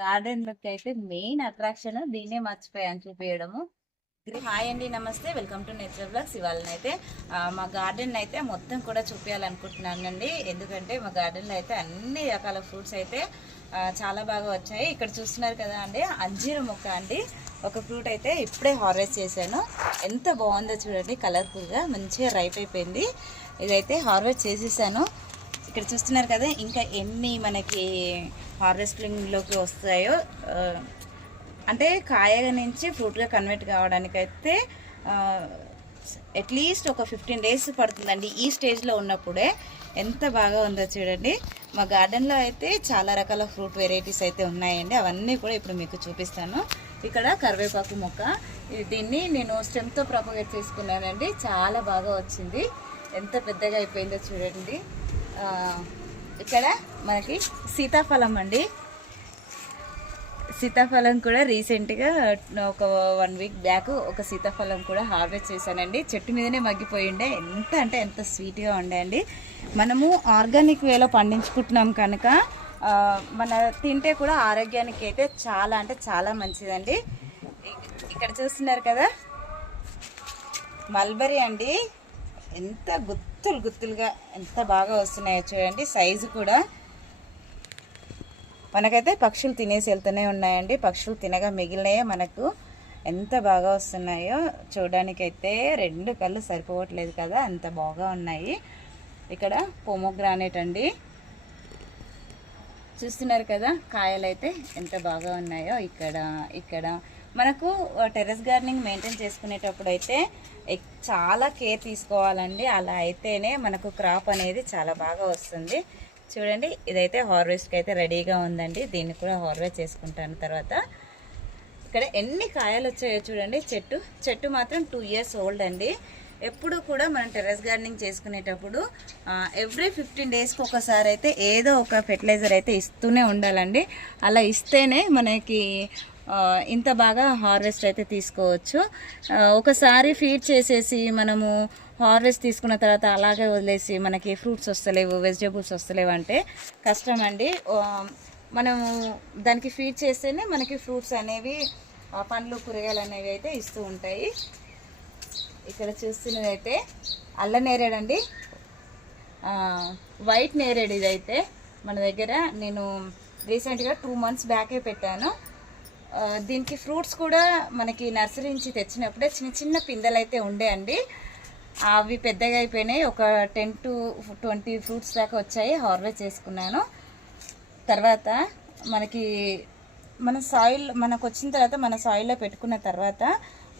Garden look అయితే main attraction దీన్నే మర్చిపోయాను చూపించడము. హాయ్ అండి, నమస్తే, వెల్కమ్ టు నేచర్ బ్లాగ్స్. ఇవాళనైతే మా గార్డెన్ అయితే మొత్తం కూడా చూపించాలనుకుంటున్నానండి. ఎందుకంటే మా గార్డెన్లో అయితే అన్ని రకాల ఫ్రూట్స్ అయితే చాలా బాగా వచ్చాయి. ఇక్కడ చూస్తున్నారు కదా అండి, అంజీర మొక్క అండి. ఒక ఫ్రూట్ అయితే ఇప్పుడే హార్వెస్ట్ చేశాను. ఎంత బాగుందో చూడండి, కలర్ఫుల్గా మంచిగా రైప్ అయిపోయింది. ఇదైతే హార్వెస్ట్ చేసేసాను. ఇక్కడ చూస్తున్నారు కదా, ఇంకా ఎన్ని మనకి హార్వెస్టింగ్లోకి వస్తాయో, అంటే కాయగా నుంచి ఫ్రూట్గా కన్వర్ట్ కావడానికైతే అట్లీస్ట్ ఒక 15 days పడుతుందండి. ఈ స్టేజ్లో ఉన్నప్పుడే ఎంత బాగా ఉందో చూడండి. మా గార్డెన్లో అయితే చాలా రకాల ఫ్రూట్ వెరైటీస్ అయితే ఉన్నాయండి. అవన్నీ కూడా ఇప్పుడు మీకు చూపిస్తాను. ఇక్కడ కరివేపాకు మొక్క, దీన్ని నేను స్టెమ్తో ప్రొపగేట్ చేసుకున్నానండి. చాలా బాగా వచ్చింది, ఎంత పెద్దగా అయిపోయిందో చూడండి. ఇక్కడ మనకి సీతాఫలం అండి. సీతాఫలం కూడా రీసెంట్గా ఒక 1 week బ్యాక్ ఒక సీతాఫలం కూడా హార్వెస్ట్ చేశానండి. చెట్టు మీదనే మగ్గిపోయిండే, ఎంత అంటే ఎంత స్వీట్గా ఉండే. మనము ఆర్గానిక్ వేలో పండించుకుంటున్నాం కనుక మన తింటే కూడా ఆరోగ్యానికి అయితే చాలా అంటే చాలా మంచిదండి. ఇక్కడ చూస్తున్నారు కదా, మల్బరీ అండి. ఎంత గుత్తులుగా ఎంత బాగా వస్తున్నాయో చూడండి. సైజు కూడా మనకైతే పక్షులు తినేసి వెళ్తూనే ఉన్నాయండి. పక్షులు తినగా మిగిలినయే మనకు ఎంత బాగా వస్తున్నాయో చూడడానికైతే 2 కళ్ళు సరిపోవట్లేదు కదా, అంత బాగా ఉన్నాయి. ఇక్కడ పోమోగ్రానేట్ అండి, చూస్తున్నారు కదా, కాయలు అయితే ఎంత బాగా ఉన్నాయో. ఇక్కడ మనకు టెర్రస్ గార్డెనింగ్ మెయింటైన్ చేసుకునేటప్పుడు అయితే చాలా కేర్ తీసుకోవాలండి. అలా అయితేనే మనకు క్రాప్ అనేది చాలా బాగా వస్తుంది. చూడండి, ఇదైతే హార్వెస్ట్కి అయితే రెడీగా ఉందండి. దీన్ని కూడా హార్వెస్ట్ చేసుకుంటాను తర్వాత. ఇక్కడ ఎన్ని కాయలు వచ్చాయో చూడండి. చెట్టు మాత్రం 2 years ఓల్డ్ అండి. ఎప్పుడు కూడా మనం టెర్రస్ గార్డెనింగ్ చేసుకునేటప్పుడు ఎవ్రీ 15 daysకి ఒకసారి అయితే ఏదో ఒక ఫెర్టిలైజర్ అయితే ఇస్తూనే ఉండాలండి. అలా ఇస్తేనే మనకి ఇంత బాగా హార్వెస్ట్ అయితే తీసుకోవచ్చు. ఒకసారి ఫీడ్ చేసేసి మనము హార్వెస్ట్ తీసుకున్న తర్వాత అలాగే వదిలేసి మనకి ఫ్రూట్స్ వస్తలేవు, వెజిటేబుల్స్ వస్తలేవు అంటే కష్టం అండి. మనము దానికి ఫీడ్ చేస్తేనే మనకి ఫ్రూట్స్ అనేవి, పండ్లు, కూరగాయలు అనేవి అయితే ఇస్తూ ఉంటాయి. ఇక్కడ చూస్తున్నదైతే అల్ల నేరేడు అండి, వైట్ నేరేడు. ఇదైతే మన దగ్గర నేను రీసెంట్గా 2 months బ్యాకే పెట్టాను. దీనికి ఫ్రూట్స్ కూడా మనకి నర్సరీ నుంచి తెచ్చినప్పుడే చిన్న పిందెలు అయితే ఉండే అండి. అవి పెద్దగా అయిపోయినాయి. ఒక 10 to 20 ఫ్రూట్స్ దాకా వచ్చాయి, హార్వెస్ట్ చేసుకున్నాను. తర్వాత మనకు వచ్చిన తర్వాత మన సాయిల్లో పెట్టుకున్న తర్వాత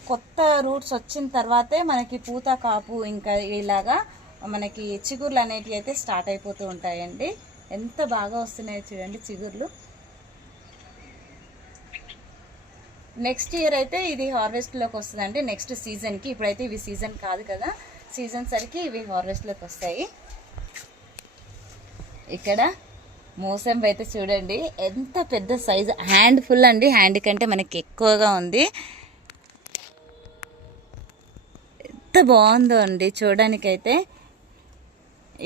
కొత్త రూట్స్ వచ్చిన తర్వాతే మనకి పూత, కాపు, ఇంకా ఇలాగా మనకి చిగుర్లు అనేటివి అయితే స్టార్ట్ అయిపోతూ ఉంటాయండి. ఎంత బాగా వస్తున్నాయో చూడండి చిగుర్లు. నెక్స్ట్ ఇయర్ అయితే ఇది హార్వెస్ట్లోకి వస్తుందండి, నెక్స్ట్ సీజన్కి. ఇప్పుడైతే ఇవి సీజన్ కాదు కదా, సీజన్ సరికి ఇవి హార్వెస్ట్లోకి వస్తాయి. ఇక్కడ మోసంబి అయితే చూడండి, ఎంత పెద్ద సైజు, హ్యాండ్ ఫుల్ అండి. హ్యాండ్ కంటే మనకి ఎక్కువగా ఉంది. ఎంత బాగుందో అండి చూడడానికైతే.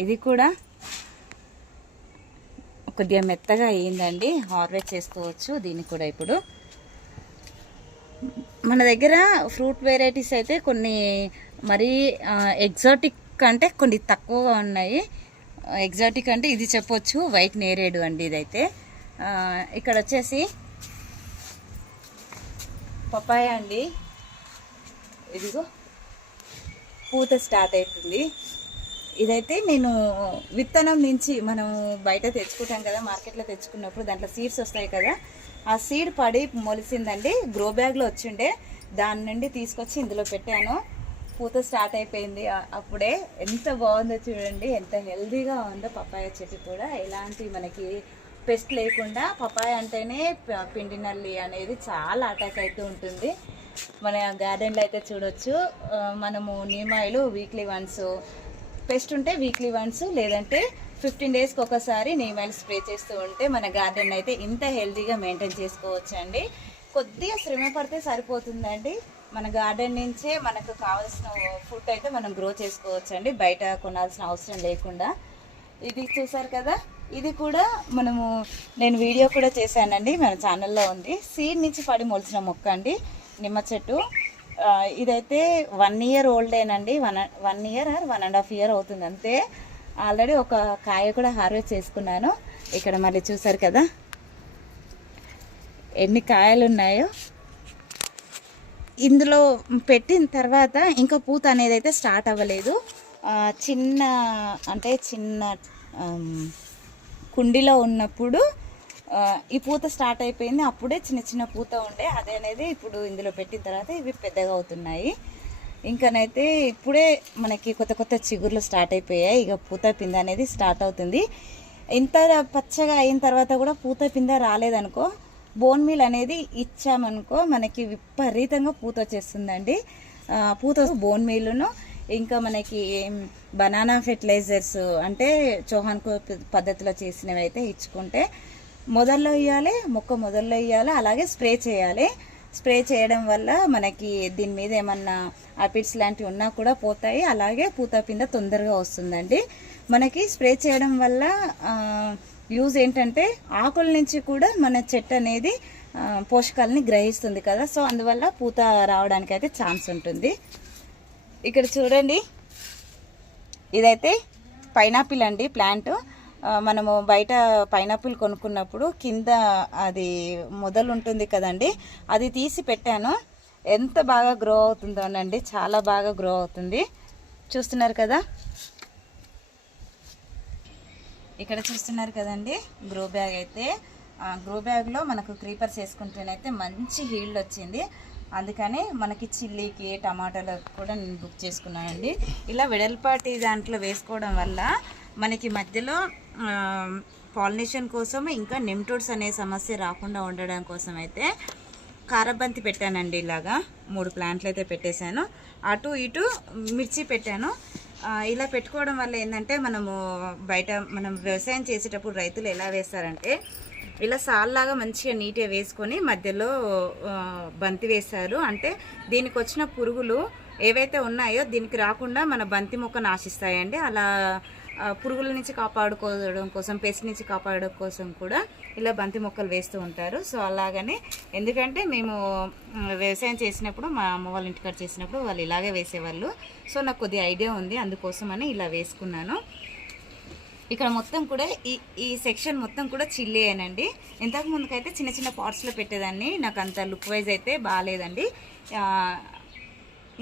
ఇది కూడా కొద్దిగా మెత్తగా అయ్యిందండి, హార్వెస్ట్ చేసుకోవచ్చు దీన్ని కూడా. ఇప్పుడు మన దగ్గర ఫ్రూట్ వెరైటీస్ అయితే కొన్ని మరీ ఎగ్జాటిక్ అంటే కొన్ని తక్కువగా ఉన్నాయి. ఎగ్జాటిక్ అంటే ఇది చెప్పొచ్చు, వైట్ నేరేడు అండి ఇదైతే. ఇక్కడ వచ్చేసి పపాయ అండి. ఇదిగో పూత స్టార్ట్ అవుతుంది. ఇదైతే నేను విత్తనం నుంచి మనం బయట తెచ్చుకుంటాం కదా, మార్కెట్లో తెచ్చుకున్నప్పుడు దాంట్లో సీడ్స్ వస్తాయి కదా, ఆ సీడ్ పడి మొలిసిందండి. గ్రో బ్యాగ్లో వచ్చిండే, దాని నుండి తీసుకొచ్చి ఇందులో పెట్టాను. పూత స్టార్ట్ అయిపోయింది అప్పుడే. ఎంత బాగుందో చూడండి, ఎంత హెల్దీగా ఉందో పపాయ చెట్టు కూడా. ఎలాంటి మనకి పెస్ట్ లేకుండా. పపాయ అంటేనే పిండి నల్లి అనేది చాలా అటాక్ అవుతూ ఉంటుంది. మన గార్డెన్లో అయితే చూడొచ్చు, మనము neem oil weekly once, pest ఉంటే వీక్లీ వన్స్, లేదంటే 15 daysకి ఒకసారి నీమ్ ఆయిల్ స్ప్రే చేస్తూ ఉంటే మన గార్డెన్ అయితే ఇంత హెల్తీగా మెయింటైన్ చేసుకోవచ్చు అండి. కొద్దిగా శ్రమ పడితే సరిపోతుందండి. మన గార్డెన్ నుంచే మనకు కావాల్సిన ఫుడ్ అయితే మనం గ్రో చేసుకోవచ్చు అండి, బయట కొనాల్సిన అవసరం లేకుండా. ఇది చూసారు కదా, ఇది కూడా నేను వీడియో కూడా చేశానండి, మన ఛానల్లో ఉంది. సీడ్ నుంచి పడి మొలిచిన మొక్క అండి, నిమ్మ చెట్టు. ఇదైతే 1 ఇయర్ ఓల్డేనండి, 1 ఇయర్ ఆర్ 1.5 ఇయర్ అవుతుంది అంతే. ఆల్రెడీ ఒక కాయ కూడా హార్వెస్ట్ చేసుకున్నాను. ఇక్కడ మళ్ళీ చూసారు కదా ఎన్ని కాయలు ఉన్నాయో. ఇందులో పెట్టిన తర్వాత ఇంకా పూత అనేది అయితే స్టార్ట్ అవ్వలేదు. చిన్న కుండీలో ఉన్నప్పుడు ఈ పూత స్టార్ట్ అయిపోయింది. అప్పుడే చిన్న చిన్న పూత ఉండే అది అనేది ఇప్పుడు ఇందులో పెట్టిన తర్వాత ఇవి పెద్దగా అవుతున్నాయి. ఇంకనైతే ఇప్పుడే మనకి కొత్త కొత్త చిగుర్లు స్టార్ట్ అయిపోయాయి. ఇక పూత పింద అనేది స్టార్ట్ అవుతుంది. ఇంత పచ్చగా అయిన తర్వాత కూడా పూత పింద రాలేదనుకో, బోన్ మీల్ అనేది ఇచ్చామనుకో మనకి విపరీతంగా పూత వచ్చేస్తుందండి. పూత బోన్ మీల్ను ఇంకా మనకి బనానా ఫెర్టిలైజర్స్ అంటే చౌహాన్ పద్ధతిలో చేసినవి అయితే ఇచ్చుకుంటే మొదల్లో ఇవ్వాలి, మొక్క మొదల్లో ఇవ్వాలి, అలాగే స్ప్రే చేయాలి. స్ప్రే చేయడం వల్ల మనకి దీని మీద ఏమన్నా ఆపిడ్స్ లాంటివి ఉన్నా కూడా పోతాయి, అలాగే పూత పింద తొందరగా వస్తుందండి. మనకి స్ప్రే చేయడం వల్ల యూజ్ ఏంటంటే ఆకుల నుంచి కూడా మన చెట్టు అనేది పోషకాలని గ్రహిస్తుంది కదా, సో అందువల్ల పూత రావడానికి అయితే ఛాన్స్ ఉంటుంది. ఇక్కడ చూడండి, ఇదైతే పైనాపిల్ అండి ప్లాంట్. మనము బయట పైనాపిల్ కొనుక్కున్నప్పుడు కింద అది మొదలు ఉంటుంది కదండి, అది తీసి పెట్టాను. ఎంత బాగా గ్రో అవుతుందోనండి, చాలా బాగా గ్రో అవుతుంది. చూస్తున్నారు కదా, ఇక్కడ చూస్తున్నారు కదండి గ్రో బ్యాగ్ అయితే. గ్రో బ్యాగ్లో మనకు క్రీపర్స్ వేసుకుంటేనైతే మంచి హీల్డ్ వచ్చింది. అందుకని మనకి చిల్లీకి టమాటాలకు కూడా నేను బుక్ చేసుకున్నానండి. ఇలా వెడల్పాటి దాంట్లో వేసుకోవడం వల్ల మనకి మధ్యలో పాలినేషన్ కోసం ఇంకా నెమ్టోడ్స్ అనే సమస్య రాకుండా ఉండడం కోసం అయితే కారబంతి పెట్టానండి. ఇలాగా 3 ప్లాంట్లు అయితే పెట్టేశాను. అటు ఇటు మిర్చి పెట్టాను. ఇలా పెట్టుకోవడం వల్ల ఏంటంటే మనం వ్యవసాయం చేసేటప్పుడు రైతులు ఎలా వేస్తారంటే ఇలా సాల్లాగా మంచిగా నీట్గా వేసుకొని మధ్యలో బంతి వేస్తారు. అంటే దీనికి వచ్చిన పురుగులు ఏవైతే ఉన్నాయో దీనికి రాకుండా మన బంతి మొక్కను ఆశిస్తాయండి. అలా పురుగుల నుంచి కాపాడుకోవడం కోసం, పెస్ట్ నుంచి కాపాడడం కోసం కూడా ఇలా బంతి మొక్కలు వేస్తూ ఉంటారు. సో అలాగని, ఎందుకంటే మేము వ్యవసాయం చేసినప్పుడు మా అమ్మ వాళ్ళ ఇంటికాడ చేసినప్పుడు వాళ్ళు ఇలాగే వేసేవాళ్ళు. సో నాకు కొద్దిగా ఐడియా ఉంది, అందుకోసమని ఇలా వేసుకున్నాను. ఇక్కడ మొత్తం కూడా ఈ సెక్షన్ మొత్తం కూడా చిల్లేనండి. ఇంతకు ముందుకైతే చిన్న చిన్న పాట్స్లో పెట్టేదాన్ని, నాకు అంత లుక్ వైజ్ అయితే బాగాలేదండి.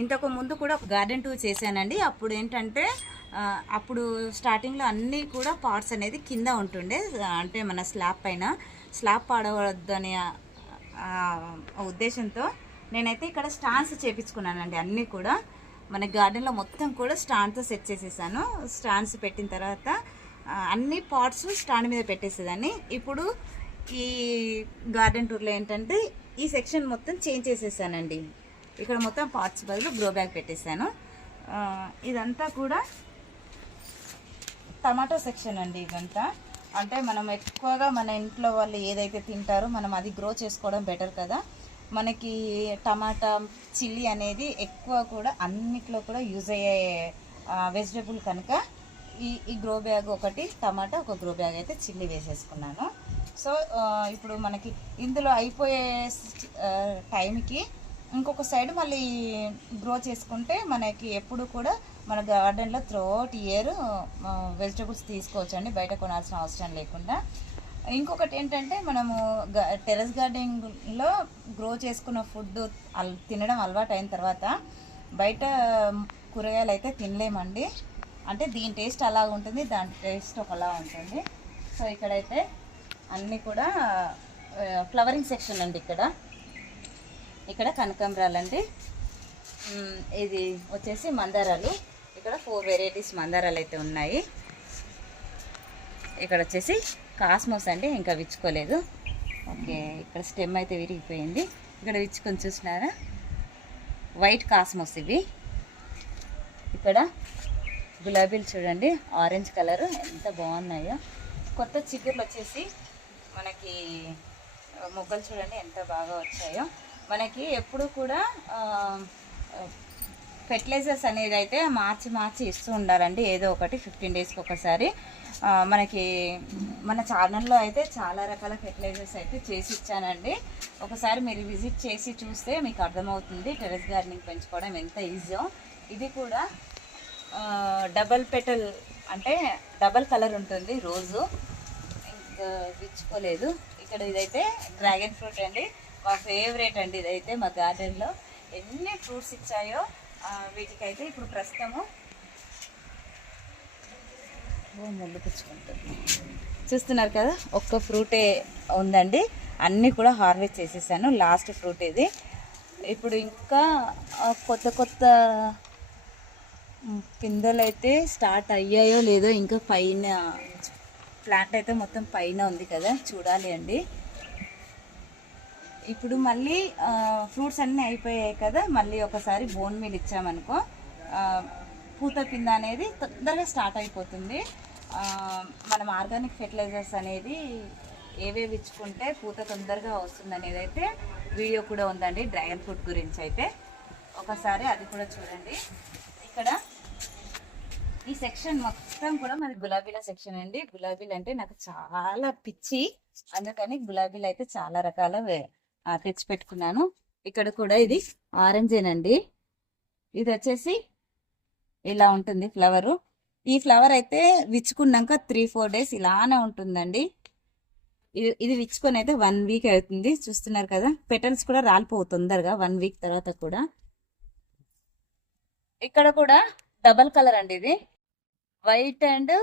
ఇంతకు ముందు కూడా గార్డెన్ టూర్ చేశానండి. అప్పుడు ఏంటంటే అప్పుడు స్టార్టింగ్లో అన్నీ కూడా పాట్స్ అనేది కింద ఉంటుండే, అంటే మన స్లాబ్ పాడవద్దనే ఉద్దేశంతో నేనైతే ఇక్కడ స్టాండ్స్ చేపించుకున్నానండి. అన్నీ కూడా మన గార్డెన్లో మొత్తం కూడా స్టాండ్తో సెట్ చేసేసాను. స్టాండ్స్ పెట్టిన తర్వాత అన్ని పాట్స్ స్టాండ్ మీద పెట్టేసేదాన్ని. ఇప్పుడు ఈ గార్డెన్ టూర్లో ఏంటంటే ఈ సెక్షన్ మొత్తం చేంజ్ చేసేసానండి. ఇక్కడ మొత్తం పాట్స్ బదులు గ్రో బ్యాగ్ పెట్టేశాను. ఇదంతా కూడా టమాటో సెక్షన్ అండి. ఇదంతా అంటే మనం ఎక్కువగా మన ఇంట్లో వాళ్ళు ఏదైతే తింటారో మనం అది గ్రో చేసుకోవడం బెటర్ కదా. మనకి టమాటా, చిల్లీ అనేది ఎక్కువ కూడా అన్నిట్లో కూడా యూజ్ అయ్యే వెజిటబుల్ కనుక ఈ గ్రో బ్యాగ్ ఒకటి టమాటా, ఒక గ్రో బ్యాగ్ అయితే చిల్లీ వేసేసుకున్నాను. సో ఇప్పుడు మనకి ఇందులో అయిపోయే టైంకి ఇంకొక సైడ్ మళ్ళీ గ్రో చేసుకుంటే మనకి ఎప్పుడు కూడా మన గార్డెన్లో త్రూఅవుట్ ఇయర్ వెజిటబుల్స్ తీసుకోవచ్చు అండి, బయట కొనాల్సిన అవసరం లేకుండా. ఇంకొకటి ఏంటంటే మనము టెర్రస్ గార్డెన్లో గ్రో చేసుకున్న ఫుడ్ తినడం అలవాటు అయిన తర్వాత బయట కూరగాయలు అయితే తినలేమండి. అంటే దీని టేస్ట్ అలా ఉంటుంది, దాని టేస్ట్ ఒకలా ఉంటుంది. సో ఇక్కడైతే అన్నీ కూడా ఫ్లవరింగ్ సెక్షన్ అండి. ఇక్కడ కనకాంబరాలండి, ఇది వచ్చేసి మందారాలు. ఇక్కడ 4 వెరైటీస్ మందారాలు అయితే ఉన్నాయి. ఇక్కడ వచ్చేసి కాస్మోస్ అండి, ఇంకా విచ్చుకోలేదు. ఓకే, ఇక్కడ స్టెమ్ అయితే విరిగిపోయింది. ఇక్కడ విచ్చుకొని చూసినారా, వైట్ కాస్మోస్ ఇవి. ఇక్కడ గులాబీలు చూడండి, ఆరెంజ్ కలరు ఎంత బాగున్నాయో. కొత్త చిగుర్లు వచ్చేసి మనకి మొగ్గలు చూడండి ఎంత బాగా వచ్చాయో. మనకి ఎప్పుడు కూడా ఫెర్టిలైజర్స్ అనేది అయితే మార్చి మార్చి ఇస్తూ ఉండాలండి, ఏదో ఒకటి 15 డేస్కి ఒకసారి. మనకి మన ఛానల్లో అయితే చాలా రకాల ఫెర్టిలైజర్స్ అయితే చేసి ఇచ్చానండి. ఒకసారి మీరు విజిట్ చేసి చూస్తే మీకు అర్థమవుతుంది టెర్రస్ గార్డెనింగ్ పెంచుకోవడం ఎంత ఈజీయో. ఇది కూడా డబల్ పెటల్ అంటే డబల్ కలర్ ఉంటుంది రోజు, ఇంకా విచ్చుకోలేదు. ఇక్కడ ఇదైతే డ్రాగన్ ఫ్రూట్ అండి, మా ఫేవరెట్ అండి. ఇదైతే మా గార్డెన్లో ఎన్ని ఫ్రూట్స్ ఇచ్చాయో వీటికైతే ఇప్పుడు ప్రస్తుతము ముళ్ళు పుచ్చుకుంటుంది. చూస్తున్నారు కదా, ఒక్క ఫ్రూటే ఉందండి, అన్నీ కూడా హార్వెస్ట్ చేసేసాను. లాస్ట్ ఫ్రూట్ ఇది. ఇప్పుడు ఇంకా కొత్త కొత్త పిందెలు అయితే స్టార్ట్ అయ్యాయో లేదో, ఇంకా పైన ప్లాంట్ అయితే మొత్తం పైన ఉంది కదా, చూడాలి అండి. ఇప్పుడు మళ్ళీ ఫ్రూట్స్ అన్నీ అయిపోయాయి కదా, మళ్ళీ ఒకసారి బోన్ మీల్ ఇచ్చామనుకో పూత పింద అనేది తొందరగా స్టార్ట్ అయిపోతుంది. మనం ఆర్గానిక్ ఫెర్టిలైజర్స్ అనేది ఏవేవి ఇచ్చుకుంటే పూత తొందరగా వస్తుంది అనేది అయితే వీడియో కూడా ఉందండి డ్రాగన్ ఫ్రూట్ గురించి అయితే, ఒకసారి అది కూడా చూడండి. ఇక్కడ ఈ సెక్షన్ మొత్తం కూడా మాది గులాబీల సెక్షన్ అండి. గులాబీలు అంటే నాకు చాలా పిచ్చి, అందుకని గులాబీలు అయితే చాలా రకాల తెచ్చి పెట్టుకున్నాను. ఇక్కడ కూడా ఇది ఆరెంజేనండి. ఇది వచ్చేసి ఇలా ఉంటుంది ఫ్లవరు. ఈ ఫ్లవర్ అయితే విచ్చుకున్నాక 3-4 డేస్ ఇలానే ఉంటుందండి. ఇది విచ్చుకొని అయితే 1 వీక్ అవుతుంది. చూస్తున్నారు కదా, పెటల్స్ కూడా రాలిపోవు తొందరగా 1 వీక్ తర్వాత కూడా. ఇక్కడ కూడా డబల్ కలర్ అండి, ఇది white and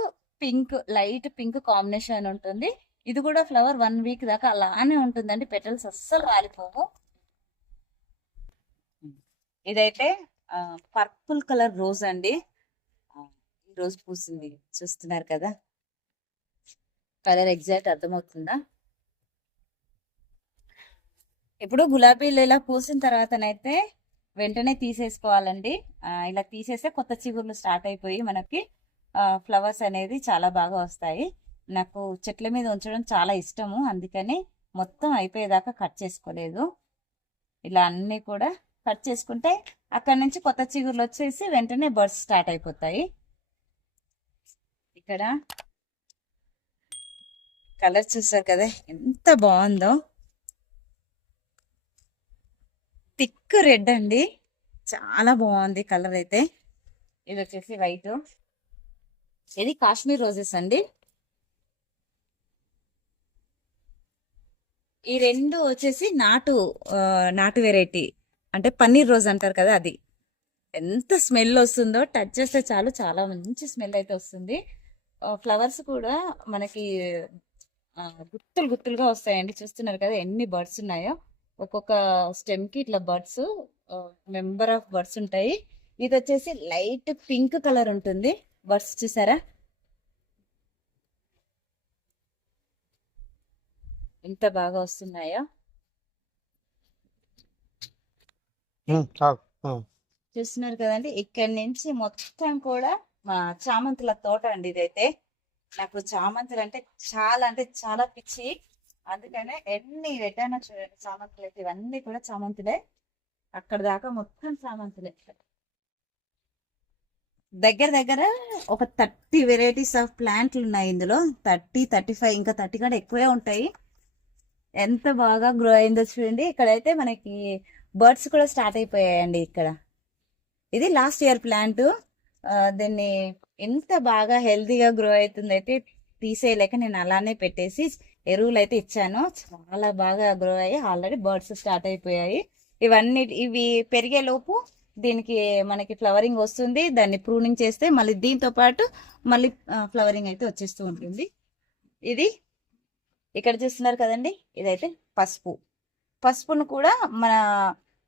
pink, light pink combination ఉంటుంది. ఇది కూడా ఫ్లవర్ 1 వీక్ దాకా అలానే ఉంటుందండి, పెటల్స్ అస్సలు రాలిపోవు. ఇదైతే పర్పుల్ కలర్ రోజ్ అండి, ఈ రోజు పూసింది. చూస్తున్నారు కదా, కలర్ ఎగ్జాక్ట్ అర్థమవుతుందా? ఇప్పుడు గులాబీలు ఇలా పూసిన తర్వాతనైతే వెంటనే తీసేసుకోవాలండి. ఇలా తీసేస్తే కొత్త చిగుర్లు స్టార్ట్ అయిపోయి మనకి ఫ్లవర్స్ అనేది చాలా బాగా వస్తాయి. నాకు చెట్ల మీద ఉంచడం చాలా ఇష్టము, అందుకని మొత్తం అయిపోయేదాకా కట్ చేసుకోలేదు. ఇలా అన్నీ కూడా కట్ చేసుకుంటే అక్కడ నుంచి కొత్త చిగుర్లు వచ్చేసి వెంటనే బర్డ్స్ స్టార్ట్ అయిపోతాయి. ఇక్కడ కలర్ చూసారు కదా ఎంత బాగుందో, థిక్ రెడ్ అండి, చాలా బాగుంది కలర్ అయితే. ఇది వచ్చేసి వైట్, ఇది కాశ్మీర్ రోజెస్ అండి. ఈ రెండు వచ్చేసి నాటు వెరైటీ, అంటే పన్నీర్ రోజ్ అంటారు కదా, అది ఎంత స్మెల్ వస్తుందో, టచ్ చేస్తే చాలు చాలా మంచి స్మెల్ అయితే వస్తుంది. ఫ్లవర్స్ కూడా మనకి గుత్తులు గుత్తులుగా వస్తాయండి. చూస్తున్నారు కదా ఎన్ని బర్డ్స్ ఉన్నాయో, ఒక్కొక్క స్టెమ్ కి ఇట్లా బర్డ్స్, మెంబర్ ఆఫ్ బర్డ్స్ ఉంటాయి. ఇది వచ్చేసి లైట్ పింక్ కలర్ ఉంటుంది బర్డ్స్, చూసారా ఎంత బాగా వస్తున్నాయో. చూస్తున్నారు కదండి, ఇక్కడి నుంచి మొత్తం కూడా మా చామంతుల తోట అండి. ఇదైతే నాకు చామంతులు అంటే చాలా పిచ్చి, అందుకనే ఎన్ని పెట్టానో చూడండి చామంతులు అయితే. ఇవన్నీ కూడా చామంతులే, అక్కడ దాకా మొత్తం చామంతులే. దగ్గర ఒక 30 వెరైటీస్ ఆఫ్ ప్లాంట్లు ఉన్నాయి ఇందులో. 30-35 ఇంకా 30 కూడా ఎక్కువే ఉంటాయి. ఎంత బాగా గ్రో అయిందో చూడండి. ఇక్కడైతే మనకి బర్డ్స్ కూడా స్టార్ట్ అయిపోయాయండి. ఇక్కడ ఇది లాస్ట్ ఇయర్ ప్లాంట్, దీన్ని ఎంత బాగా హెల్తీగా గ్రో అవుతుంది అయితే తీసేయలేక నేను అలానే పెట్టేసి ఎరువులు అయితే ఇచ్చాను. చాలా బాగా గ్రో అయ్యి ఆల్రెడీ బర్డ్స్ స్టార్ట్ అయిపోయాయి. ఇవి పెరిగే లోపు దీనికి మనకి ఫ్లవరింగ్ వస్తుంది. దాన్ని ప్రూనింగ్ చేస్తే మళ్ళీ దీంతో పాటు మళ్ళీ ఫ్లవరింగ్ అయితే వచ్చేస్తూ ఉంటుంది. ఇది ఇక్కడ చూస్తున్నారు కదండి, ఇదైతే పసుపును కూడా మన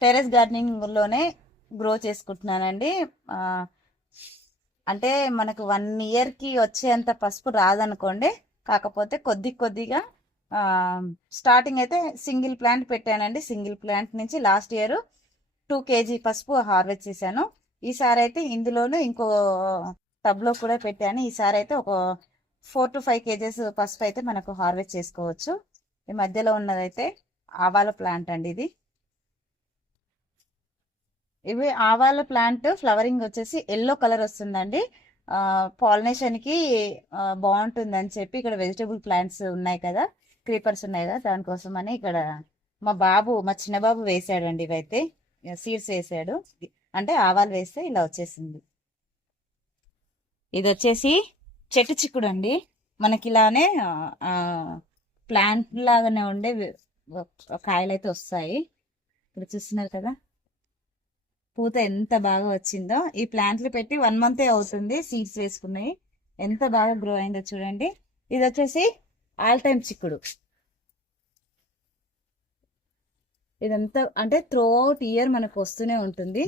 టెర్రస్ గార్డెనింగ్ లోనే గ్రో చేసుకుంటున్నానండి. అంటే మనకు 1 year కి వచ్చేంత పసుపు రాదనుకోండి, కాకపోతే కొద్దిగా స్టార్టింగ్ అయితే సింగిల్ ప్లాంట్ పెట్టానండి. సింగిల్ ప్లాంట్ నుంచి లాస్ట్ ఇయర్ 2 kg పసుపు హార్వెస్ట్ చేశాను. ఈసారి అయితే ఇందులోనూ ఇంకో టబ్లో కూడా పెట్టాను. ఈసారి అయితే ఒక 4 to 5 kgs పసుపు అయితే మనకు హార్వెస్ట్ చేసుకోవచ్చు. ఈ మధ్యలో ఉన్నదైతే ఆవాల ప్లాంట్ అండి. ఇది ఇవి ఆవాల ప్లాంట్ ఫ్లవరింగ్ వచ్చేసి ఎల్లో కలర్ వస్తుందండి. పాలినేషన్ కి బాగుంటుంది అని చెప్పి ఇక్కడ వెజిటబుల్ ప్లాంట్స్ ఉన్నాయి కదా, క్రీపర్స్ ఉన్నాయి కదా, దానికోసం అని ఇక్కడ మా చిన్న బాబు వేసాడండి. ఇవైతే సీడ్స్ వేసాడు, అంటే ఆవాలు వేస్తే ఇలా వచ్చేసింది. ఇది వచ్చేసి చెట్టు చిక్కుడు అండి. మనకి ఇలానే ప్లాంట్ లాగానే ఉండే కాయలు అయితే వస్తాయి. ఇప్పుడు చూస్తున్నారు కదా పూత ఎంత బాగా వచ్చిందో. ఈ ప్లాంట్లు పెట్టి 1 మంతే అవుతుంది, సీడ్స్ వేసుకున్నాయి. ఎంత బాగా గ్రో అయిందో చూడండి. ఇది వచ్చేసి ఆల్ టైమ్ చిక్కుడు. ఇదంతా అంటే త్రూ అవుట్ ఇయర్ మనకు వస్తూనే ఉంటుంది.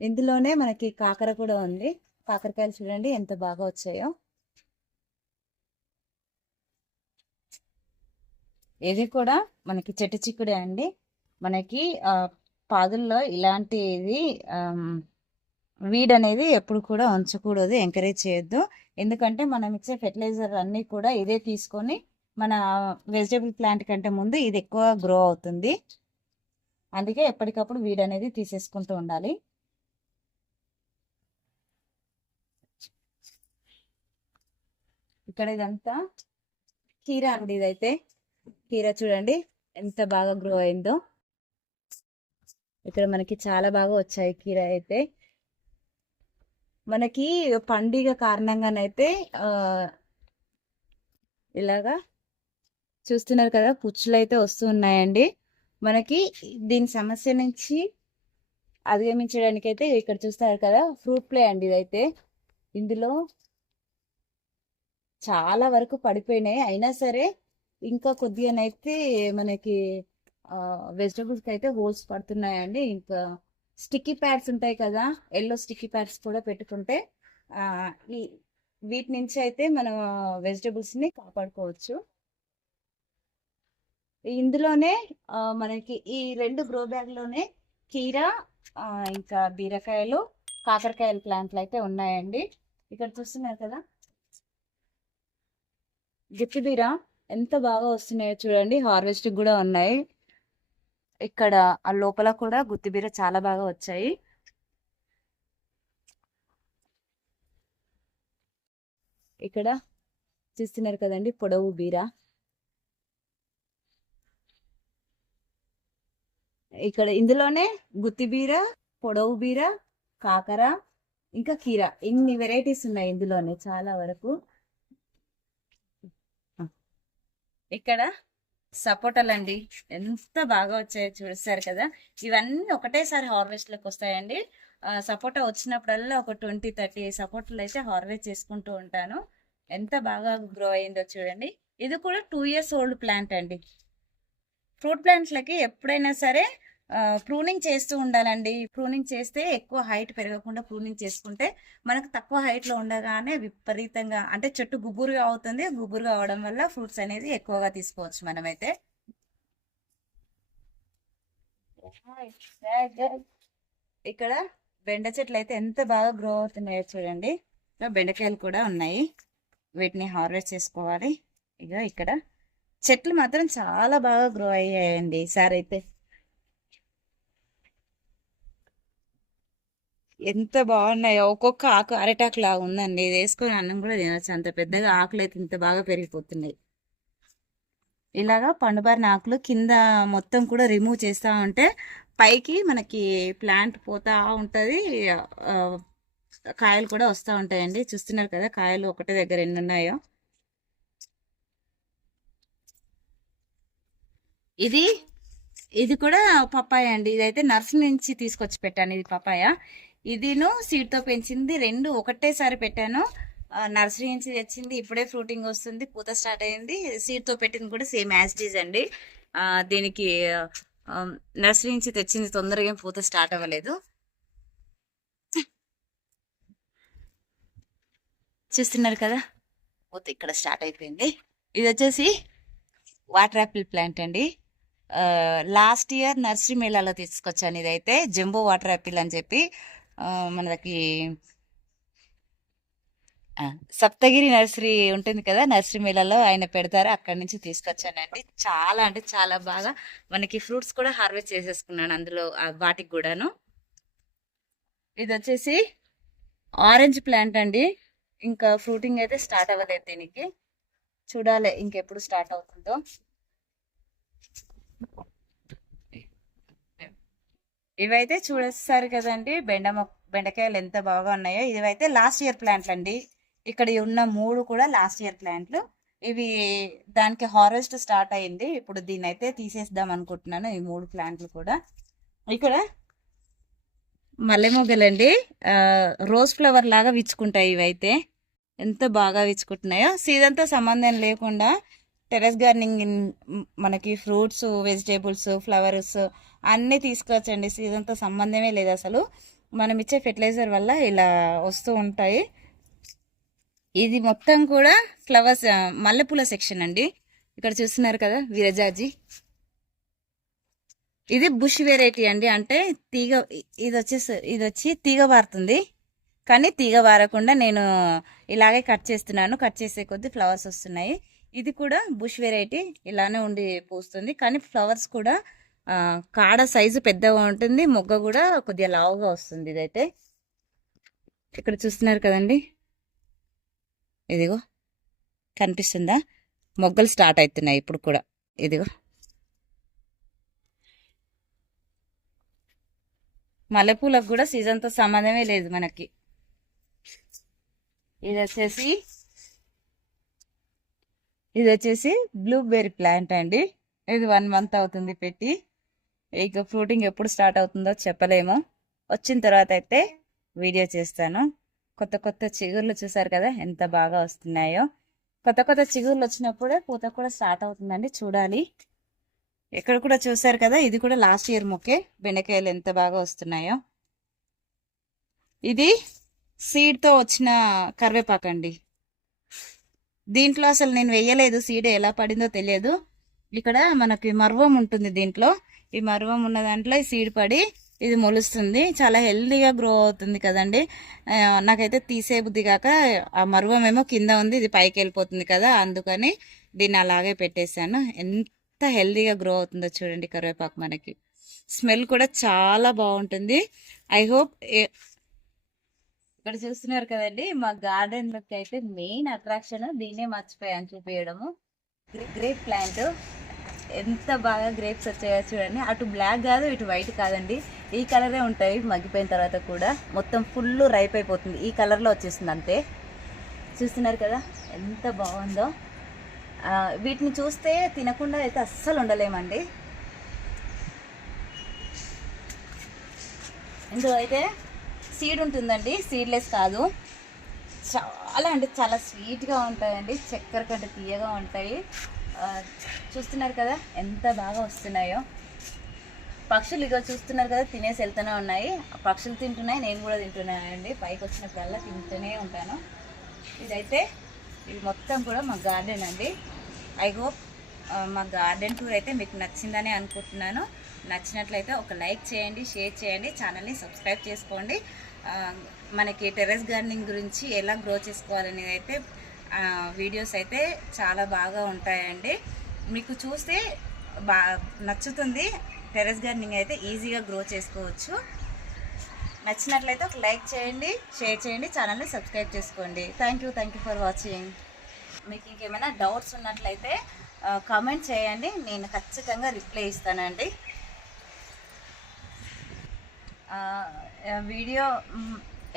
ఇందులోనే మనకి కాకర కూడా ఉంది. కాకరకాయలు చూడండి ఎంత బాగా వచ్చాయో. ఇది కూడా మనకి చెట్టు చిక్కుడే అండి. మనకి పాదుల్లో ఇలాంటిది వీడ్ అనేది ఎప్పుడు కూడా ఉంచకూడదు, ఎంకరేజ్ చేయొద్దు. ఎందుకంటే మనం ఇచ్చే ఫెర్టిలైజర్ అన్నీ కూడా ఇదే తీసుకొని మన వెజిటేబుల్ ప్లాంట్ కంటే ముందు ఇది ఎక్కువ గ్రో అవుతుంది. అందుకే ఎప్పటికప్పుడు వీడ్ అనేది తీసేసుకుంటూ ఉండాలి. ఇక్కడ ఇదంతా కీరా అండి. ఇదైతే కీరా చూడండి ఎంత బాగా గ్రో అయిందో. ఇక్కడ మనకి చాలా బాగా వచ్చాయి కీరా అయితే. మనకి పండుగ కారణంగానైతే ఇలాగా చూస్తున్నారు కదా, పుచ్చులు అయితే వస్తూ ఉన్నాయండి. మనకి దీని సమస్య నుంచి అధిగమించడానికి అయితే ఇక్కడ చూస్తున్నారు కదా ఫ్రూట్ ప్లే అండి. ఇదైతే ఇందులో చాలా వరకు పడిపోయినాయి, అయినా సరే ఇంకా కొద్దిగానైతే మనకి వెజిటబుల్స్కి అయితే హోల్స్ పడుతున్నాయండి. ఇంకా స్టిక్కీ ప్యాడ్స్ ఉంటాయి కదా, ఎల్లో స్టిక్కీ ప్యాడ్స్ కూడా పెట్టుకుంటే వీటి నుంచి అయితే మనం వెజిటబుల్స్ని కాపాడుకోవచ్చు. ఇందులోనే మనకి ఈ 2 గ్రో బ్యాగ్లోనే కీరా ఇంకా బీరకాయలు, కాకరకాయల ప్లాంట్లు అయితే ఉన్నాయండి. ఇక్కడ చూస్తున్నారు కదా గిత్తి బీర ఎంత బాగా వస్తున్నాయో చూడండి. హార్వెస్ట్ కూడా ఉన్నాయి. ఇక్కడ ఆ లోపల కూడా గుత్తి బీర చాలా బాగా వచ్చాయి. ఇక్కడ చూస్తున్నారు కదండి పొడవు బీర. ఇక్కడ ఇందులోనే గుత్తి బీర, పొడవు బీర, కాకర ఇంకా కీరా, ఇన్ని వెరైటీస్ ఉన్నాయి ఇందులోనే చాలా వరకు. ఇక్కడ సపోటాలండి ఎంత బాగా వచ్చాయో చూస్తారు కదా. ఇవన్నీ ఒకటేసారి హార్వెస్ట్లోకి వస్తాయండి. సపోటా వచ్చినప్పుడల్లా ఒక 20-30 సపోటాలు అయితే హార్వెస్ట్ చేసుకుంటూ ఉంటాను. ఎంత బాగా గ్రో అయిందో చూడండి. ఇది కూడా 2 years ఓల్డ్ ప్లాంట్ అండి. ఫ్రూట్ ప్లాంట్స్లకి ఎప్పుడైనా సరే ప్రూనింగ్ చేస్తూ ఉండాలండి. ప్రూనింగ్ చేస్తే ఎక్కువ హైట్ పెరగకుండా ప్రూనింగ్ చేసుకుంటే మనకు తక్కువ హైట్లో ఉండగానే విపరీతంగా అంటే చెట్టు గుబురుగా అవుతుంది. గుబురుగా అవడం వల్ల ఫ్రూట్స్ అనేది ఎక్కువగా తీసుకోవచ్చు మనమైతే. ఇక్కడ బెండ చెట్లు అయితే ఎంత బాగా గ్రో అవుతున్నాయో చూడండి. బెండకాయలు కూడా ఉన్నాయి, వీటిని హార్వెస్ట్ చేసుకోవాలి. ఇక ఇక్కడ చెట్లు మాత్రం చాలా బాగా గ్రో అయ్యాయండి ఈసారి అయితే. ఎంత బాగున్నాయో. ఒక్కొక్క ఆకు అరటాకు లాగా ఉందండి. ఇది వేసుకొని అన్నం కూడా తినచ్చు, అంత పెద్దగా ఆకులు అయితే ఇంత బాగా పెరిగిపోతున్నాయి. ఇలాగా పండుబారిన ఆకులు కింద మొత్తం కూడా రిమూవ్ చేస్తూ ఉంటే పైకి మనకి ప్లాంట్ పోతా ఉంటుంది, కాయలు కూడా వస్తూ ఉంటాయండి. చూస్తున్నారు కదా కాయలు ఒకటే దగ్గర ఎన్ని ఉన్నాయో. ఇది కూడా పప్పాయ అండి. ఇదైతే నర్సరీ నుంచి తీసుకొచ్చి పెట్టాను. ఇది పప్పాయ, ఇదిను సీడ్తో పెంచింది, 2 ఒకటేసారి పెట్టాను. నర్సరీ నుంచి తెచ్చింది, ఇప్పుడే ఫ్రూటింగ్ వస్తుంది, పూత స్టార్ట్ అయింది. సీడ్తో పెట్టింది కూడా సేమ్ యాజ్ ఇట్ ఈజ్ అండి. దీనికి నర్సరీ నుంచి తెచ్చింది తొందరగా పూత స్టార్ట్ అవ్వలేదు. చూస్తున్నారు కదా పూత ఇక్కడ స్టార్ట్ అయిపోయింది. ఇది వచ్చేసి వాటర్ యాపిల్ ప్లాంట్ అండి. లాస్ట్ ఇయర్ నర్సరీ మేళాలో తీసుకొచ్చాను. ఇదైతే జంబో వాటర్ యాపిల్ అని చెప్పి మనకి ఆ! సప్తగిరి నర్సరీ ఉంటుంది కదా! నర్సరీ మేళాలో ఆయన పెడతారు. అక్కడి నుంచి తీసుకొచ్చానండి. చాలా అంటే చాలా బాగా మనకి ఫ్రూట్స్ కూడా హార్వెస్ట్ చేసేసుకున్నాను అందులో వాటికి గూడాను. ఇదొచ్చేసి ఆరెంజ్ ప్లాంట్ అండి. ఇంకా ఫ్రూటింగ్ అయితే స్టార్ట్ అవ్వలేదు దీనికి. చూడాలి ఇంకెప్పుడు స్టార్ట్ అవుతుందో. ఇవైతే చూడేస్తారు కదండి బెండకాయలు ఎంత బాగా ఉన్నాయో. ఇవైతే లాస్ట్ ఇయర్ ప్లాంట్లు అండి. ఇక్కడ ఉన్న 3 కూడా లాస్ట్ ఇయర్ ప్లాంట్లు. ఇవి దానికి హార్వెస్ట్ స్టార్ట్ అయింది. ఇప్పుడు దీన్ని అయితే తీసేద్దాం అనుకుంటున్నాను ఈ 3 ప్లాంట్లు కూడా. ఇక్కడ మల్లె మొగ్గలండి. రోజ్ ఫ్లవర్ లాగా విచ్చుకుంటాయి ఇవైతే. ఎంత బాగా విచ్చుకుంటున్నాయో. సీజన్తో సంబంధం లేకుండా టెర్రస్ గార్డెనింగ్ మనకి ఫ్రూట్స్, వెజిటేబుల్స్, ఫ్లవర్స్ అన్నీ తీసుకోవచ్చండి. సీజన్తో సంబంధమే లేదు అసలు. మనం ఇచ్చే ఫెర్టిలైజర్ వల్ల ఇలా వస్తూ ఉంటాయి. ఇది మొత్తం కూడా ఫ్లవర్స్ మల్లెపూల సెక్షన్ అండి. ఇక్కడ చూస్తున్నారు కదా విరజాజి. ఇది బుష్ వెరైటీ అండి. అంటే తీగ ఇది వచ్చి తీగ పారుతుంది. కానీ తీగ పారకుండా నేను ఇలాగే కట్ చేస్తున్నాను. కట్ చేసే కొద్దీ ఫ్లవర్స్ వస్తున్నాయి. ఇది కూడా బుష్ వెరైటీ. ఇలానే ఉండి పూస్తుంది. కానీ ఫ్లవర్స్ కూడా కాడ సైజు పెద్దగా ఉంటుంది. మొగ్గ కూడా కొద్దిగా లావుగా వస్తుంది. ఇదైతే ఇక్కడ చూస్తున్నారు కదండి. ఇదిగో కనిపిస్తుందా? మొగ్గలు స్టార్ట్ అవుతున్నాయి ఇప్పుడు కూడా. ఇదిగో మల్లెపూలకు కూడా సీజన్తో సంబంధమే లేదు మనకి. ఇది వచ్చేసి బ్లూబెర్రీ ప్లాంట్ అండి. ఇది 1 మంత్ అవుతుంది పెట్టి. ఇక ఫ్రూటింగ్ ఎప్పుడు స్టార్ట్ అవుతుందో చెప్పలేము. వచ్చిన తర్వాత అయితే వీడియో చేస్తాను. కొత్త కొత్త చిగుర్లు చూసారు కదా ఎంత బాగా వస్తున్నాయో. కొత్త కొత్త చిగుర్లు వచ్చినప్పుడే పూత కూడా స్టార్ట్ అవుతుందండి. చూడాలి. ఇక్కడ కూడా చూసారు కదా, ఇది కూడా లాస్ట్ ఇయర్ మొక్కే. బెండకాయలు ఎంత బాగా వస్తున్నాయో. ఇది సీడ్తో వచ్చిన కరివేపాకండి. దీంట్లో అసలు నేను వేయలేదు. సీడ్ ఎలా పడిందో తెలియదు. ఇక్కడ మనకి మర్వం ఉంటుంది దీంట్లో. ఈ మర్వం ఉన్న దాంట్లో ఈ సీడ్ పడి ఇది మొలుస్తుంది. చాలా హెల్దీగా గ్రో అవుతుంది కదండి. నాకైతే తీసే బుద్ధి కాక ఆ మర్వం ఏమో కింద ఉంది, ఇది పైకి వెళ్ళిపోతుంది కదా, అందుకని దీన్ని అలాగే పెట్టేశాను. ఎంత హెల్దీగా గ్రో అవుతుందో చూడండి కరివేపాకు. మనకి స్మెల్ కూడా చాలా బాగుంటుంది. ఐ హోప్ ఇక్కడ చూస్తున్నారు కదండి మా గార్డెన్ లోకి అయితే మెయిన్ అట్రాక్షన్ దీన్నే మర్చిపోయాను చూపించడము. గ్రేప్ ప్లాంట్ ఎంత బాగా గ్రేప్స్ వచ్చాయో చూడండి. అటు బ్లాక్ కాదు, ఇటు వైట్ కాదండి, ఈ కలరే ఉంటాయి. మగ్గిపోయిన తర్వాత కూడా మొత్తం ఫుల్ రైప్ అయిపోతుంది. ఈ కలర్లో వచ్చేస్తుంది అంతే. చూస్తున్నారు కదా ఎంత బాగుందో. వీటిని చూస్తే తినకుండా అయితే అస్సలు ఉండలేమండి. ఇందులో అయితే సీడ్ ఉంటుందండి, సీడ్లెస్ కాదు. చాలా అంటే చాలా స్వీట్గా ఉంటాయండి. చక్కెర కంటే తీయగా ఉంటాయి. చూస్తున్నారు కదా ఎంత బాగా వస్తున్నాయో. పక్షులు ఇగో చూస్తున్నారు కదా తినేసి వెళ్తూనే ఉన్నాయి. పక్షులు తింటున్నాయి, నేను కూడా తింటున్నానండి. పైకి వచ్చినప్పుడల్లా తింటూనే ఉంటాను. ఇది మొత్తం కూడా మా గార్డెన్ అండి. ఐ హోప్ మా గార్డెన్ టూర్ అయితే మీకు నచ్చిందని అనుకుంటున్నాను. నచ్చినట్లయితే ఒక లైక్ చేయండి, షేర్ చేయండి, ఛానల్ని సబ్స్క్రైబ్ చేసుకోండి. మనకి టెర్రస్ గార్డెనింగ్ గురించి ఎలా గ్రో చేసుకోవాలనేది అయితే వీడియోస్ అయితే చాలా బాగా ఉంటాయండి. మీకు చూస్తే నచ్చుతుంది. టెర్రస్ గార్డెనింగ్ అయితే ఈజీగా గ్రో చేసుకోవచ్చు. నచ్చినట్లయితే ఒక లైక్ చేయండి, షేర్ చేయండి, ఛానల్ని సబ్స్క్రైబ్ చేసుకోండి. Thank you for watching. మీకు ఇంకేమైనా డౌట్స్ ఉన్నట్లయితే కామెంట్ చేయండి, నేను ఖచ్చితంగా రిప్లై ఇస్తానండి. వీడియో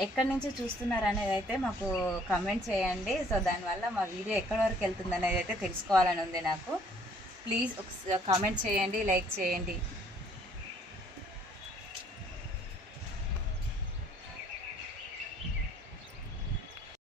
ఎక్కడి నుంచి చూస్తున్నారు అనేది అయితే మాకు కామెంట్ చేయండి. సో దానివల్ల మా వీడియో ఎక్కడి వరకు వెళ్తుంది అనేది అయితే తెలుసుకోవాలని ఉంది నాకు. ప్లీజ్ కామెంట్ చేయండి, లైక్ చేయండి.